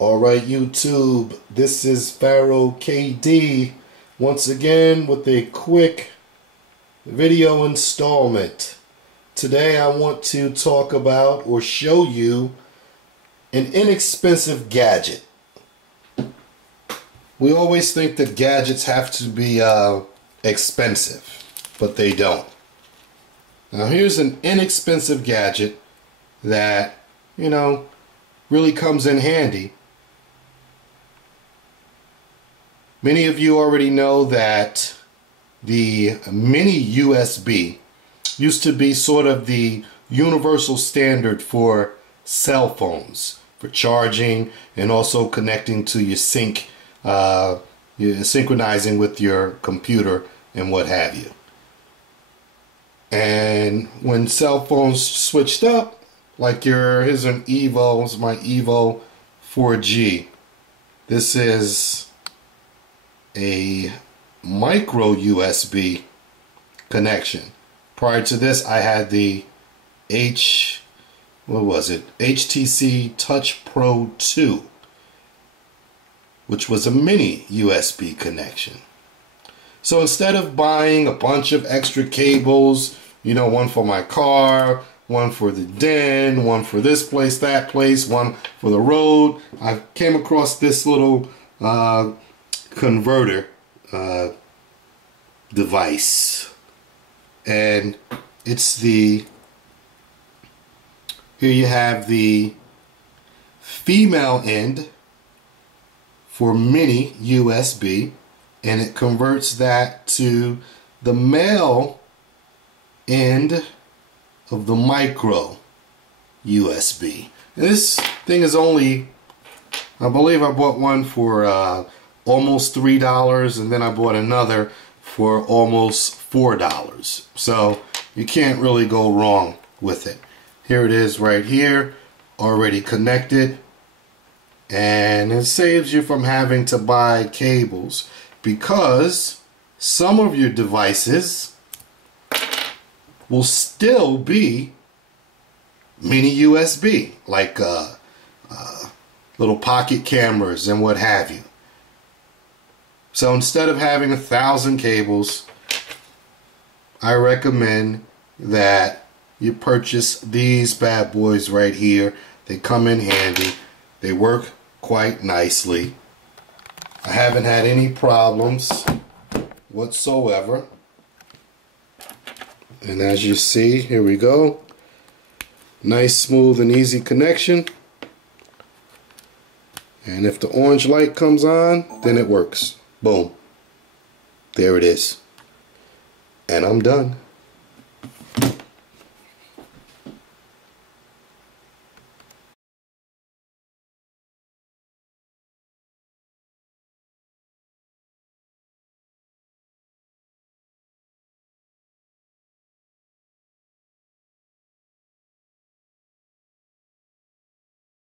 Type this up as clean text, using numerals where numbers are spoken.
Alright YouTube, this is Pharaoh KD once again with a quick video installment. Today I want to talk about or show you an inexpensive gadget. We always think that gadgets have to be expensive, but they don't. Now here's an inexpensive gadget that, really comes in handy. Many of you already know that the mini USB used to be sort of the universal standard for cell phones, for charging and also connecting to your synchronizing with your computer and what have you. And when cell phones switched up, like here's an Evo, this is my Evo 4G. This is a micro USB connection. Prior to this, I had the HTC Touch Pro 2, which was a mini USB connection. So instead of buying a bunch of extra cables, one for my car, one for the den, one for this place, that place, one for the road, I came across this little converter device, and it's here you have the female end for mini USB, and it converts that to the male end of the micro USB. And this thing is only, I believe I bought one for almost $3, and then I bought another for almost $4. So you can't really go wrong with it. Here it is right here, already connected, and it saves you from having to buy cables, because some of your devices will still be mini USB, like little pocket cameras and what have you. So instead of having 1,000 cables, I recommend that you purchase these bad boys right here. They come in handy. They work quite nicely. I haven't had any problems whatsoever. And as you see, here we go. Nice, smooth, and easy connection. And if the orange light comes on, then it works. Boom. There it is. And I'm done.